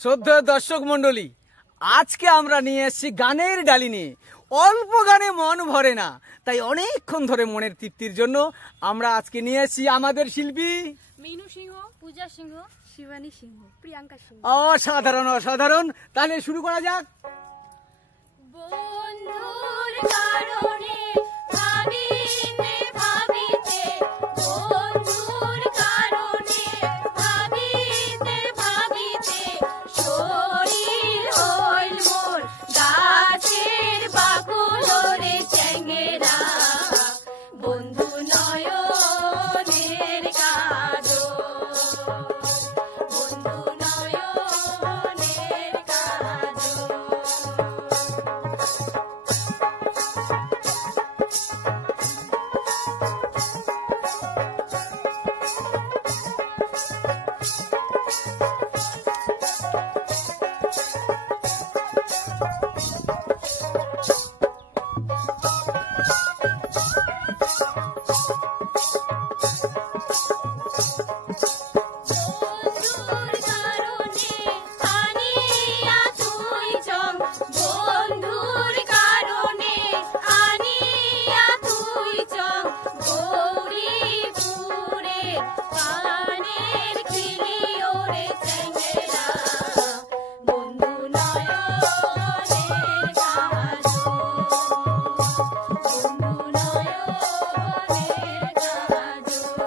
শ্রদ্ধেয় দর্শক মন্ডলী, আজকে আমরা নিয়ে এসেছি গানের ডালি নিয়ে। অল্প গানে মন ভরে না, তাই অনেকক্ষণ ধরে মনের তৃপ্তির জন্য আমরা আজকে নিয়ে এসেছি আমাদের শিল্পী মিনু সিংহ, পূজা সিংহ, শিবানী সিংহ, প্রিয়াঙ্কা সিংহ। অসাধারণ অসাধারণ। তাহলে শুরু করা যাক। বন্ধুর কারণে ভাবিতে ভাবিতে, বন্ধুর কারণে ভাবিতে ভাবিতে, শরীর হইল মোর গাছের বাকুলরে চেঙ্গেরা। বন্ধু নয়নের কাজল, বন্ধু নয়নের কাজল। বন্ধুর কারণে আনিয়া তুই চং, বন্ধুর কারণে আনিয়া তুই চং, গৌরীপুরে পানের খিলি ওরে চেঙ্গেরা। বন্ধু নয়নের কাজল, বন্ধু নয়নের কাজল।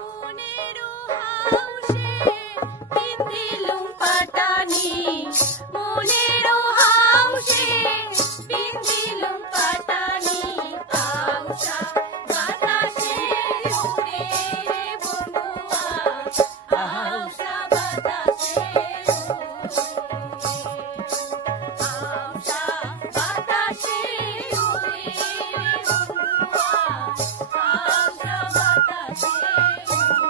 মনেরো হাউসে পিন্দিলুম পাটানি, মনেরো হাউসে পিন্দিলুম পাটানি। আউসা বাতাসে উড়ে রে বন্ধুয়া, আউসা বাতাসে উড়ে, আউসা বাতাসে উড়ে রে বন্ধুয়া, আউসা বাতাসে উড়ে।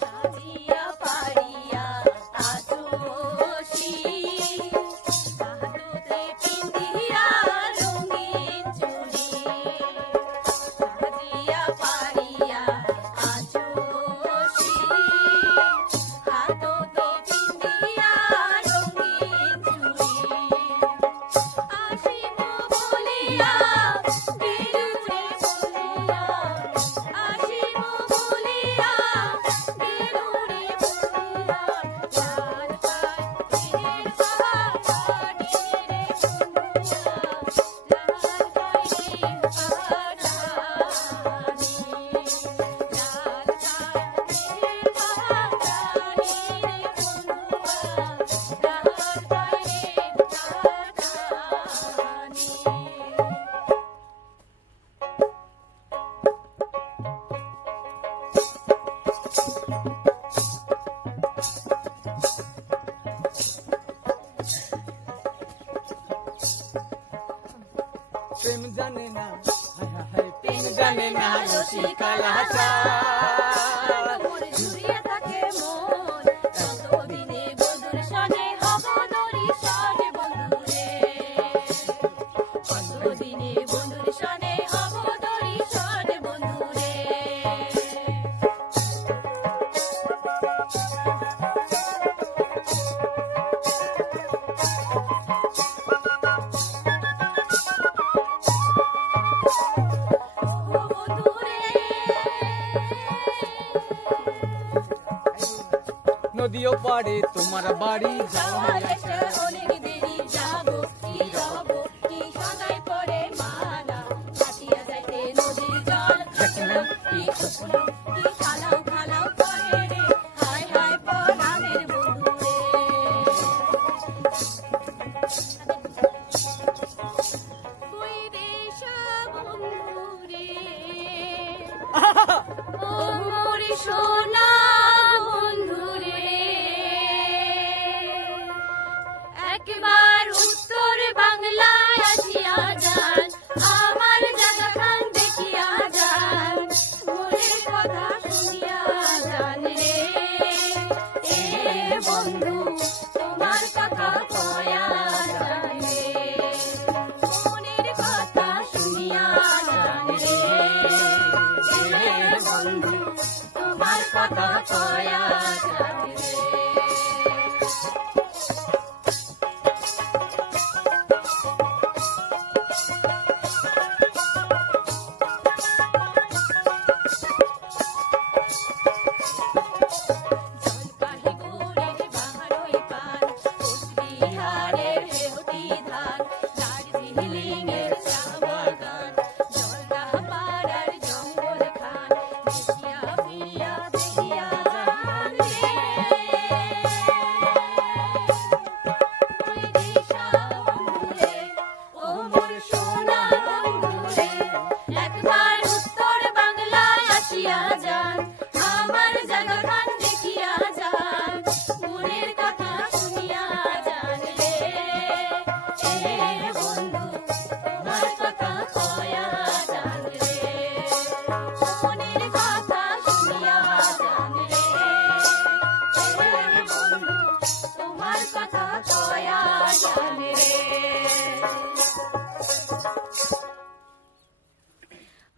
সাজিয়া পাড়িয়া আছো বসি, হাততে পিন্দিয়া রঙিন চুড়ি। সাজিয়া পাড়িয়া আছো বসি, হাততে পিন্দিয়া রঙিন চুড়ি। আসিব বলিয়া গেলুরে বলিয়া, আসিব বলিয়া গেলুরে বলিয়া। লাল পায়ের পাটানি রে বন্ধুয়া, লাল পায়ের পাটানি, লাল পায়ের পাটানি রে বন্ধুয়া, লাল পায়ের পাটানি। প্রেম জানে না, হায় হায় হায়, প্রেম জানে না রসিকা লাচার। মোরে ঝুরিয়ে থাকে মন, কতদিনে বন্ধুর সনে হব দরি সনে বন্ধুরে। কতদিনে বন্ধুর সনে হব দরি সনে বন্ধুরে। ও বন্ধুরে, নদীও পাড়ে তোমার বাড়ি যাও না যাওয়ার একটা অনেক দেরি, যাবো কি রব কি সদাই পড়ে মালা। কাটিয়া যাইতে নদীর জল খসলো কি খসলো, কি খালাও খালাও করে রে, হায় হায় পরাণের বন্ধুরে। কই রে সা বন্ধুরে, ও মোর সোনা বন্ধুরে। একবার উত্তর বাংলায় আসিয়া যান, আমার জায়গা খান দেখিয়া যান।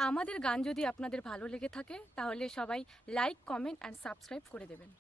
আমাদের গান যদি আপনাদের ভালো লেগে থাকে তাহলে সবাই লাইক, কমেন্ট অ্যান্ড সাবস্ক্রাইব করে দেবেন।